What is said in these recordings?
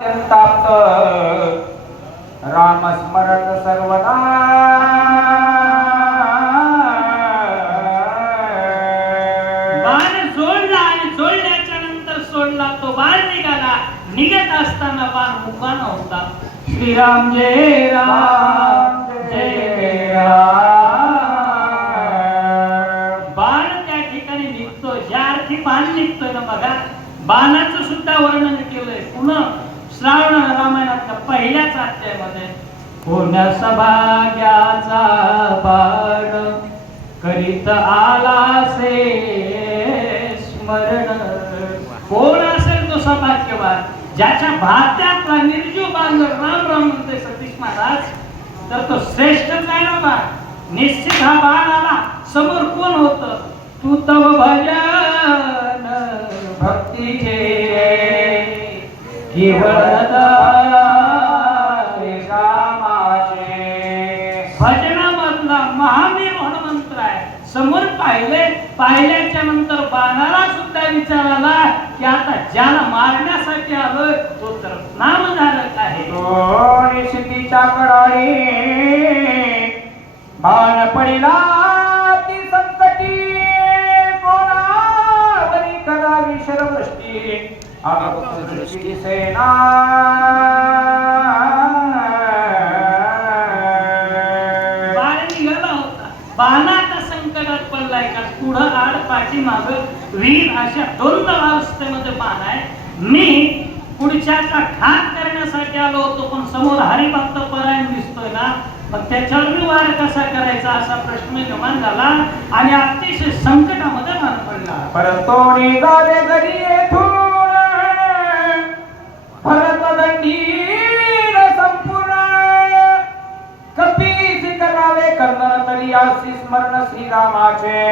संताप्त राम स्मरत सर्वदा बाण सोडला आणि सोडल्याच्या नंतर सोडला तो बाण निघाला. निघत असताना बाण मुखानं होता. श्रीराम जय राम जय राम. बाण त्या ठिकाणी निघतो. ज्या अर्थी बाण निघतोय ना बघा, बाणाचं सुद्धा वर्णन केलंय पुन्हा श्रावण रामायणातल्या पहिल्याच अध्यायामध्ये. कोण्या भाग्याचा बाण करीत आला से स्मरण. कोण असेल तो सौभाग्यवान ज्याच्या भात्यातला निर्जीव बाण राम राम म्हणते सतीश महाराज, तर तो श्रेष्ठच आहे ना बाण. निश्चित हा बाण आला. समोर कोण होत? तू तव भजन भक्तीचे केवळ रामाचे. भजनामधला महावीर हनुमंत्र आहे. समोर पाहिल्याच्या नंतर बाणाला सुद्धा विचार आला की आता ज्याला मारण्यासाठी आलोय तो तर नामधारक आहे. तो निशितीच्या कडाळी बाण पडिला ती संकटी. कोणावरी करावी शरवृष्टी दृष्टी सेना. बाण निघाला होता. बाणाचा संकटात पडलाय का पुढं आड पाठीमाग वीर अशा दोन अवस्थेमध्ये बाण आहे. मी पुढच्याचा घात करण्यासाठी आलो होतो पण समोर हरिभक्त परायण दिसतोय ना, मग त्याच्यावर मी वार कसा करायचा असा प्रश्न निर्माण झाला आणि अतिशय संकटामध्ये बाण पडला. परंतु निघाले घरी येथून भरत दंडीर संपूर्ण. कपीसी करावे कर्णन तरी आसी स्मरण श्रीरामाचे.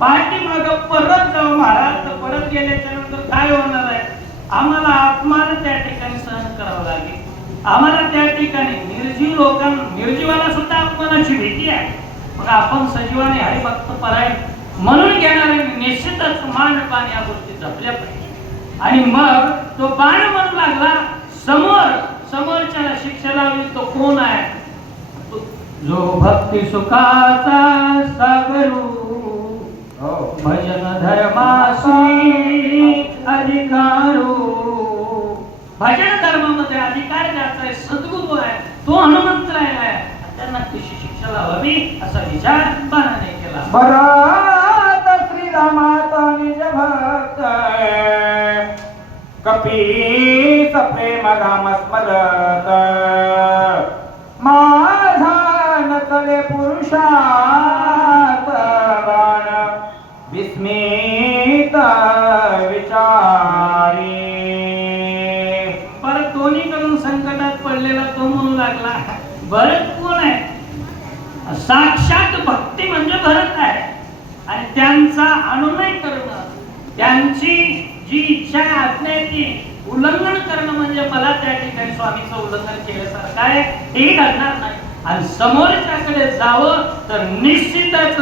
पाठीमाग परत जाऊ महाराज. तर परत गेल्याच्या नंतर काय होणार आहे? आम्हाला अपमान त्या ठिकाणी सहन करावं लागेल. आम्हाला त्या ठिकाणी निर्जीवाला सुद्धा अपमानाची भीती आहे. मग आपण सजीवाने हरिभक्त परायण म्हणून घेणारे निश्चितच मान पान या गोष्टी जपल्या पाहिजे. आणि मग तो बाण म्हणू लागला. समोरच्याला शिक्षा लावली. तो कोण आहे? जो भक्ती सुखाचा सागरू भजन धर्मासी अधिकारू. भजन धर्मामध्ये अधिकार ज्याचा आहे सद्गुरू आहे तो हनुमंत आहे. त्यांना कशी शिक्षा लावावी असा विचार बाणाने केला. भरत श्रीरामाचा निज भक्त कपीस प्रेम राम स्मरत. माझा नचले पुरुषात बाण विस्मित विचारी. परत दोन्हीकडून संकटात पडलेला तो म्हणू लागला, भरत कोण आहे? साक्षात भक्ती म्हणजे भरत आहे. आणि त्यांचा अनुनय करणं, त्यांची जी इच्छा आहे आज्ञेची उल्लंघन करणं म्हणजे मला त्या ठिकाणी स्वामीचं उल्लंघन केल्यासारखं आहे. हे घडणार नाही. आणि समोरच्याकडे जावं तर निश्चितच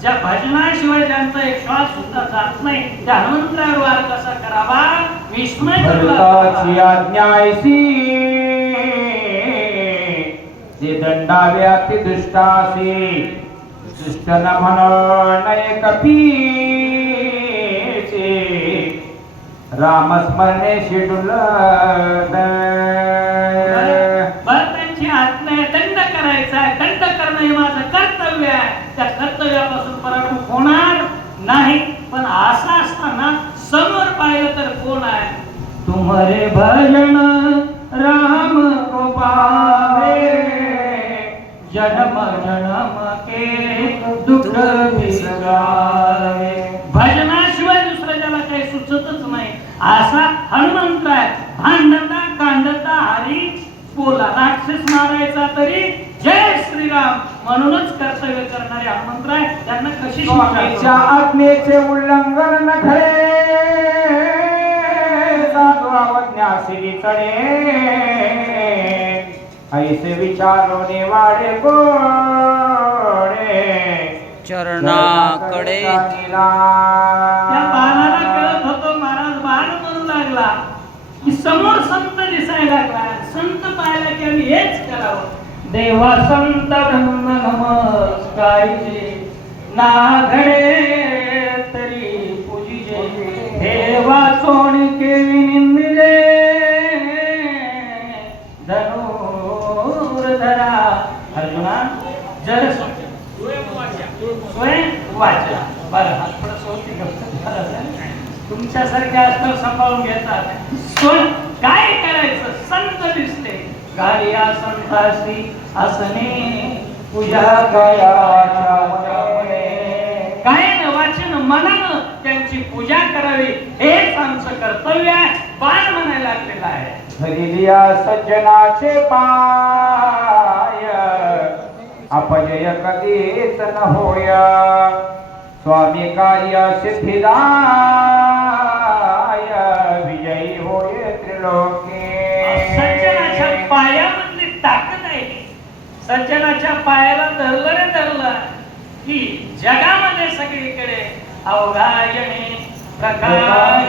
ज्या भजनाशिवाय ज्यांचा एक श्वास सुद्धा जात नाही त्या हनुमंतरावर वार कसा करावा विस्मय भरताची आज्ञा ऐसी जे दंडावे अति दुष्टासी. दुष्ट न म्हणून कपीचे रामस्मरणे शिडुल. त्यांची आज्ञा दंड करायचा आहे. दंड करणं हे माझं कर्तव्य आहे. त्या कर्तव्यापासून पराभूत होणार नाही. पण असं असताना समोर पाहिलं तर कोण आहे? तुम्हारे भजन राम को पावे जन्म जन्म के दुःख विसरावे. भजनाशिवाय दुसरं ज्याला काही सुचतच नाही असा हनुमंत आहे. भांडता कांडता हरी बोला. राक्षस मारायचा तरी जय श्रीराम म्हणूनच कर्तव्य करणारे हनुमंत आहे. त्यांना कशी स्वामीच्या आज्ञेचे उल्लंघन न खरे साधू अवज्ञासी चढे. ऐसे विचारोने वाढे गोडे चरणाकडे त्या बाणाला कळत की समोर संत दिसायला लागला, संत पाहिला की आम्ही हेच करावं. देवा संत ब्रह्म नमस्कारिजे, ना घडे तरी पूजिजे, देवा सोणी केवी निंदिले, धनुर्धरा अर्जुना जर स्वयं वाचा. बरं हा थोडंसं होती गप्प, तुमच्यासारख्या असं सांभाळून घेतात. स्वयं काय करायचं, संत दिसले गाडिया संतासी असणे पूजा गायाच्या गायन वाचन मनानं त्यांची पूजा करावी, हेच आमचं कर्तव्य आहे. बाण म्हणायला लागलेला आहे. धरिलिया सज्जनाचे पाय, अपजय कधीच न होया, स्वामी कार्य सिद्धिदाय, विजयी होय त्रिलोके. सज्जनाच्या पायामधली ताकद आहे. सज्जनाच्या पायाला धरलं रे धरलं की जगामध्ये सगळीकडे अवघायणे प्रकाश.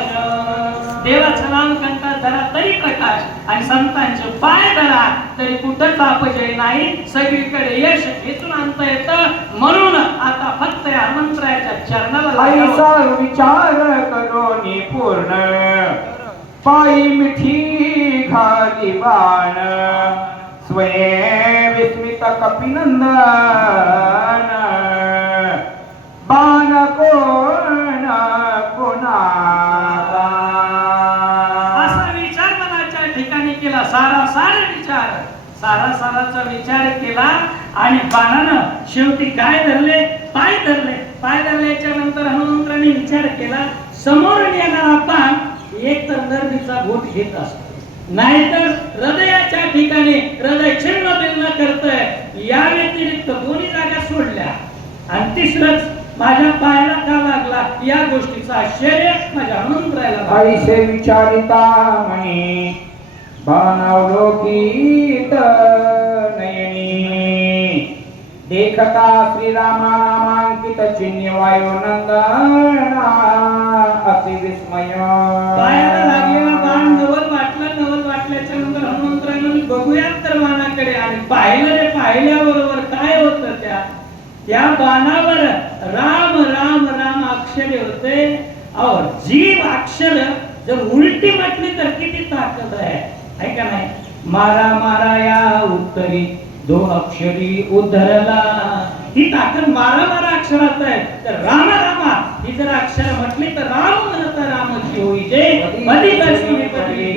देवाचं नाम कंठात धरा तरी प्रकाश, आणि संतांचे पाय धरा तरी कुठंच अपजय नाही, सगळीकडे यश खेचून आणता येतं. म्हणून आता फक्त या मंत्राच्या चरणाला ऐसा विचार करोनी पूर्ण, पायी मिठी घाली बाण, स्वयं विस्मित कपिनंदन, बाण कोण कोणाचा. असा विचार मनाच्या ठिकाणी केला, सारासार विचार, सारासाराचा विचार केला आणि बाणानं शेवटी काय धरले, पाय धरले. पाय धरल्याच्या नंतर हनुमंतांनी विचार केला, समोर येणारा बाण एक तर नरडीचा घोट घेत असतो, नाहीतर हृदयाच्या ठिकाणी हृदय छिन्न भिन्न करतोय. या व्यतिरिक्त दोन्ही जागा सोडल्या आणि तिसरंच माझ्या पायाला का लागला, या गोष्टीचं आश्चर्य माझ्या हनुमंतरायला. ऐसे विचारिता म्हणे बाणावलोकित नयनी, देखता श्रीरामा नामांकित चिन्ह वायुनंदना, असे विस्मय. पायाला लागलेला बाण नवल वाटला. नवल वाटल्याच्या नंतर हनुमंतरायनं बघूयात तर बाणाकडे, आणि पाहिलं रे, पाहिल्याबरोबर काय होतं, त्या बाणावर राम राम राम अक्षरे होते. अहो जीव अक्षर जर उलटी म्हटली तर किती ताकद आहे का नाही. मारा मारा या उत्तरी दोन अक्षरी उद्धरला, ही ताकद मारा मारा अक्षरात आहे. तर राम रामा ही जर अक्षर म्हटली तर राम म्हणत रामची होई जे मधी लक्ष्मी पडली.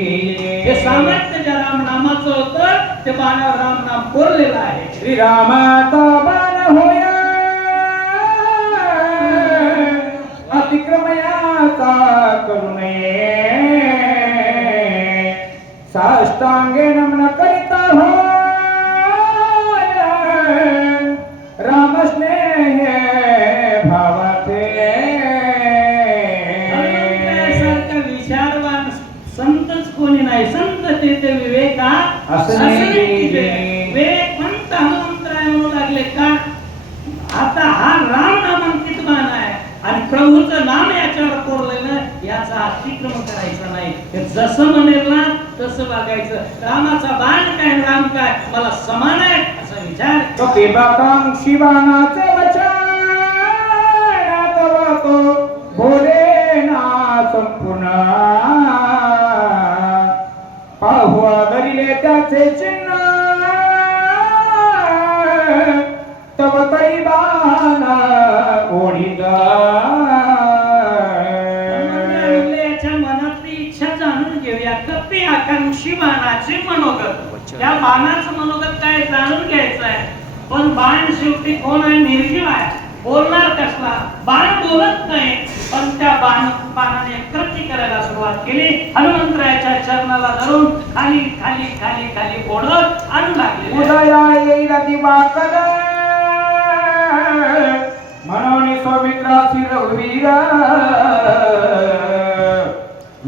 हे सामर्थ्य ज्या राम नामाचं होतं ते बाणावर राम नाम कोरलेलं आहे. श्रीरामाचा बाण होया अतिक्रमयाचा करू नये, साष्टांगे नमन करिता होय रामस्नेह भावाचे. विचारवान संतच कोणी नाही, संत ते विवेका विवेकवंत हनुमंतराय म्हणू लागले का. आता हा राम नामांकित बाण आहे आणि प्रभूचं नाम याच्यावर कोरलेलं, याचा अतिक्रम करायचा नाही. जसं म्हणेल ना तसं वागायचं. रामाचा बाण काय राम काय मला समान आहे असा विचार. कपिबाकांक्षी बाणाचे वचन तो भोले ना संपूर्ण, पाहू आदरिले त्याचे चिन्ह, तव तरी बाण ओढीत. याच्या मनातली इच्छा जाणून घेऊया. कपी आकांक्षी बाणाचे मनोगत, त्या बाणाचं मनोगत काय जाणून घ्यायचं आहे. पण बाण शेवटी कोण आहे, निर्जीव आहे, बोलणार कसला. बाण बोलत नाही, पण त्या बाणाने कृती करायला सुरुवात केली. हनुमंतरायाच्या चरणाला धरून खाली खाली खाली खाली ओढत आणू लागले. उदया येईल दिवाकर म्हणून सौमित्रासी रघुवीर,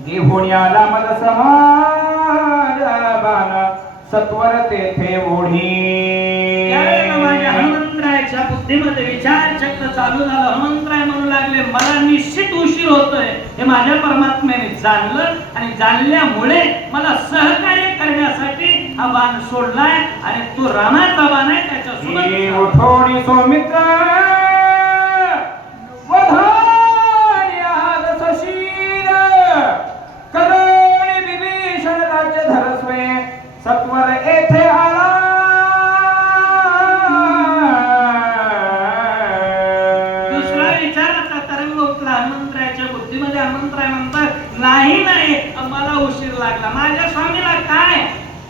देहुणी आला मद समार बाण सत्वर तेथे ओढी. माझ्या हनुमंतरायाच्या बुद्धीमध्ये विचार चक्र चालू झालं. हनुमंतराय म्हणू लागले मला निश्चित उशीर होतोय, हे माझ्या परमात्म्याने जाणलं आणि जाणल्यामुळे मला सहकार्य करण्यासाठी हा बाण सोडलाय आणि तो रामाचा बाण आहे. त्याच्यासोबत उठोणी सौमित्र वधानी आज सशील करोणी विभीषण राज्य धरस्वे सत्वर येथे आला. दुसरा विचार आता तरंग उठला हनुमंतरायाच्या बुद्धीमध्ये. हनुमंतराय म्हणतात नाही नाही मला उशीर लागला. माझ्या स्वामीला काय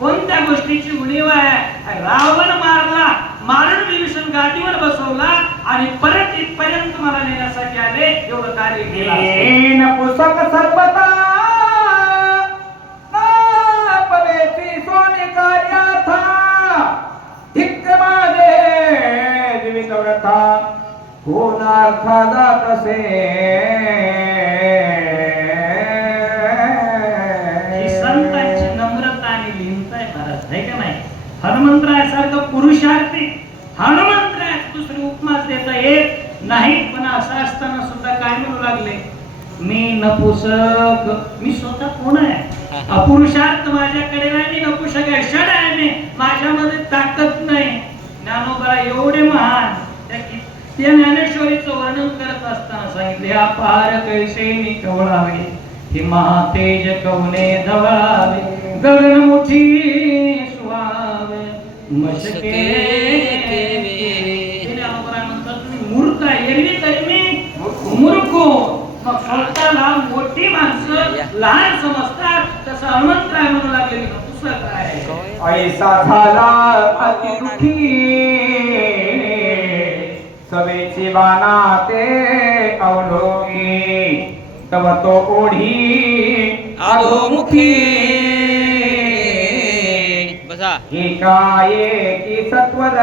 कोणत्या गोष्टीची उणीव आहे? रावण मारला, मारून विभीषण गादीवर बसवला आणि परत इथपर्यंत मला नेण्यासाठी आले. एवढं कार्य केलं. पुस्तक सर्वता नापवेची सोने कार्यार्था धिक्क माझे जीवित व्यथा कोणार्था जात असे. संतांची नम्रता आणि लिहिणता आहे का नाही? हनुमंतरायासारखं पुरुषार्थी हनुमंतराय दुसरी उपमास देता येत नाही. पण असं असताना सुद्धा काय म्हणू लागले? मी नपुसक. मी स्वतः कोण आहे? अपुरुषार्थ माझ्याकडे नाही. मी नपुसक आहे, षड आहे. मी माझ्यामध्ये ताकद नाही. ज्ञानोबा एवढे महान त्या ज्ञानेश्वरीचं वर्णन करत असताना सांगितले अपार कैसे मी कवळावे हे महातेज कवने धवळावे गगन मुठी सुहावे मशके. म्हणतात तुम्ही मूर्ख आहे. एरवी तरी मी मूर्ख. मग स्वतःला मोठी माणसं लहान समजतात. तसं हनुमंतराय म्हणू लागले मी पुस्तक आहे. ऐसा झाला अति दुखी सवेची बाणा ते अवलोकी तव तो ओढी अधोमुखी बसा एकाएकी सत्वर.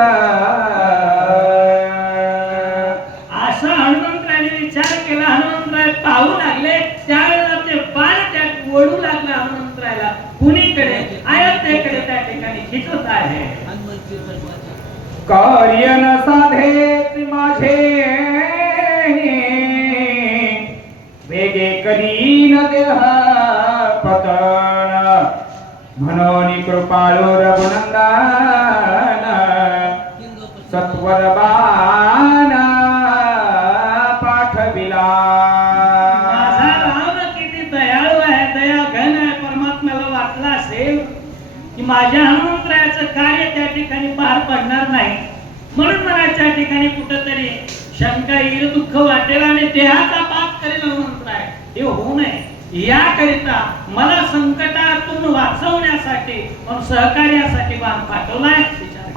असा हनुमंतरायाने विचार केला. हनुमंतराय पाहू लागले. त्यावेळेला ते बाण त्यात ओढू लागला हनुमंतरायाला. कुणीकडे? अयोध्येकडे त्या ठिकाणी खिचत आहे. कार्य न साधेच माझे वेगे करीन देह पतन म्हणून कृपाळू रघुनंदन सत्वर बाण पाठविला. माझा राम किती दयाळू आहे, दया घन आहे. परमात्म्याला वाटला असेल की माझ्या हनुमंतरायाचं कार्य त्या ठिकाणी पार पडणार नाही, म्हणून मला त्या ठिकाणी कुठंतरी शंका येईल, दुःख वाटेल आणि देहाचा पाप करेल हनुमंतराय. हे होऊ नये याकरिता मला संकटातून वाचवण्यासाठी पण सहकार्यासाठी बाण पाठवलाय.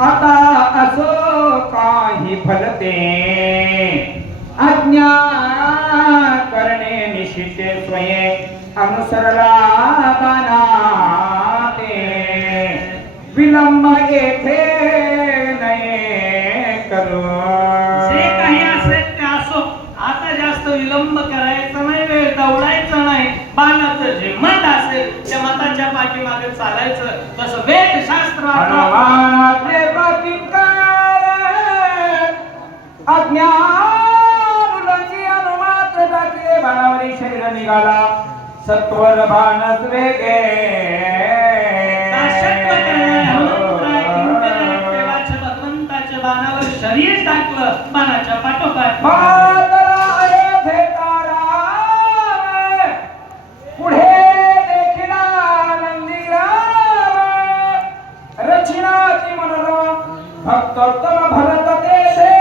आता असो काही फलते आज्ञा करणे निशिते स्वये अनुसरला बाणाते विलंब येथे नये करू. जे काही असेल ते असो, आता जास्त विलंब करायचा नाही, वेळ दवडायचा नाही. बाणाचं जे मत असेल त्या मताच्या पाठीमागे चालायचं. तसं वेदशास्त्र हनुमानाचे प्रतिकार अज्ञानुलंघी अनुमात टाकले बाणावरी शरीर निघाला सत्वर बाणच वेगे. भगवंताच्या बाणावर शरीर टाकलं. बाणाच्या पाठोपाठ पुढे देखील नंदीराम रचनाची मनोरम भक्तोत्तम भरत देशे.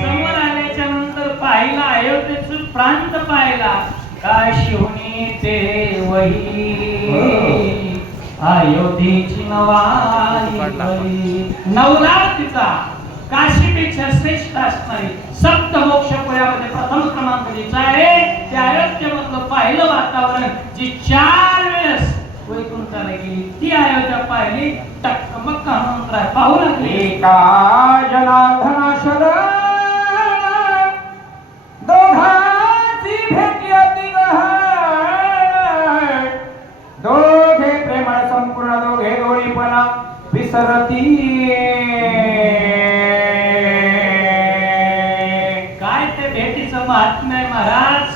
समोर आल्याच्या नंतर पाहिला अयोध्येचा प्रांत पाहिला. काशीहुनी ते वही अयोध्येची नवाई. नवरात्रीचा काशीपेक्षा श्रेष्ठ असणारी सप्तमोक्ष पुण्यामध्ये प्रथम क्रमांक जिचा आहे त्या अयोध्येमधलं पाहिलं वातावरण जी 4 वेळेस वैकुंठाला गेली ती अयोध्या पाहिली. टक्कमक्क हनुमंतराय पाहू लागले. एका जनार्दना शरण दोघांची भेटी अति गहन. दोघे प्रेमळ संपूर्ण दोघे डोळीपणा विसरती. काय ते महात्मा आहे महाराज.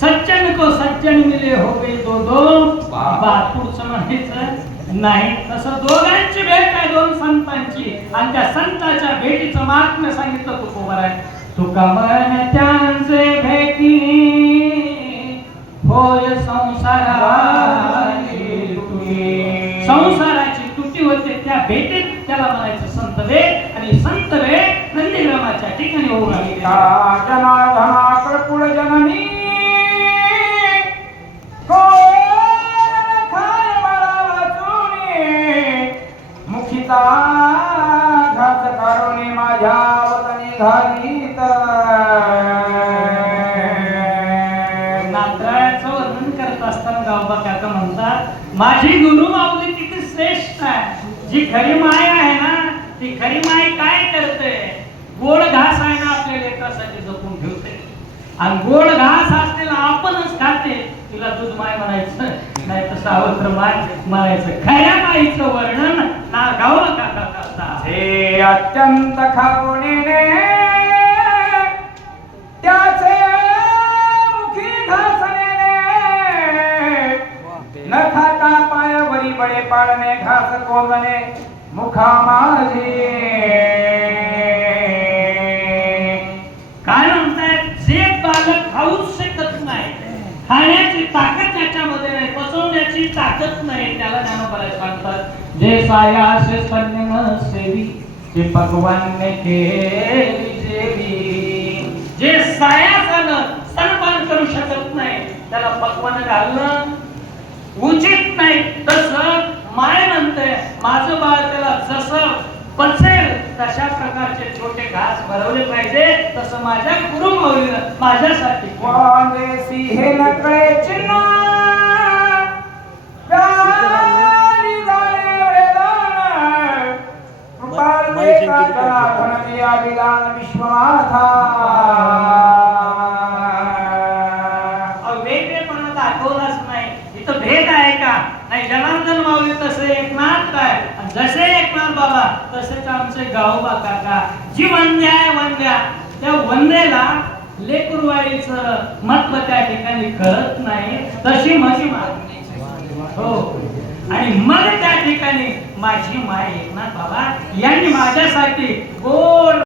सज्जन को सज्जन मिले हो गए दो दो पुढचं म्हणायचं नाही. तसं दोघांची भेट आहे, दोन संतांची, आणि त्या संतांच्या भेटीचं महात्म्य सांगितलं तुकोबाराय. तुका मन त्यांचे भेटी होय संसाराची तुटी. संसाराची तुटी होते त्या भेटीत, त्याला म्हणायचं संत भेट. आणि संत भेट नंदीग्रामाच्या ठिकाणी होऊ लागली. जनार्दनाकडे कुळ जननी मुखिता घात करुणी माझ्या वतनी घालीत. नात्राळाचं वर्णन करत असताना गावबा काका म्हणतात, माझी गुरु माऊली किती श्रेष्ठ आहे. जी खरी माय आहे ना, ती खरी माय काय करते, गोड घास आहे ना आपल्या लेकरासाठी जपून ठेवते. आणि गोड घास असलेला आपणच खाते. तिला दूध माय म्हणायचं नाही तर सावत्र माय म्हणायचं. खऱ्या माईचं वर्णन ना गावबा काका करतात. हे अत्यंत खावणीने त्याचे मुखी घासणे, न खाता पायावरी बळे पाळणे, घास कोंबणे मुखा माझे. काय म्हणतायत, जे बालक खाऊच शकत नाही, खाण्याची ताकद त्याच्यामध्ये नाही, पचवण्याची ताकद नाही, त्याला ज्ञानोबाला सांगतात, जे सायासे स्तन्य सेवी, जे भगवान ने केली जेवी. जे सायासानं स्तनपान करू शकत नाही, त्याला पक्वान घालणं उचित नाही. तसं माय म्हणते, माझं बाळ त्याला जसं पचेल तशा प्रकारचे छोटे घास भरवले पाहिजे. तसं माझ्या गुरु माऊलीनं माझ्यासाठी वांदेसी हे नकळे चिन्ह गाली जाणे वेदान कृपाल देता जनार्दन या विधान विश्वनाथा. वेगळेपणा दाखवलाच नाही. इथं भेद आहे का नाही. जनार्दन माऊली तसे एकनाथ आहे, आणि जसे एकनाथ बाबा तसेच आमचे गावोबा काका. जी वंद्या आहे वंद्या, त्या वंद्याला लेकरुवाईचं महत्व त्या ठिकाणी कळत नाही. तशी माझी मागणी हो. आणि मग त्या ठिकाणी माझी माय एकनाथ बाबा यांनी माझ्यासाठी गोड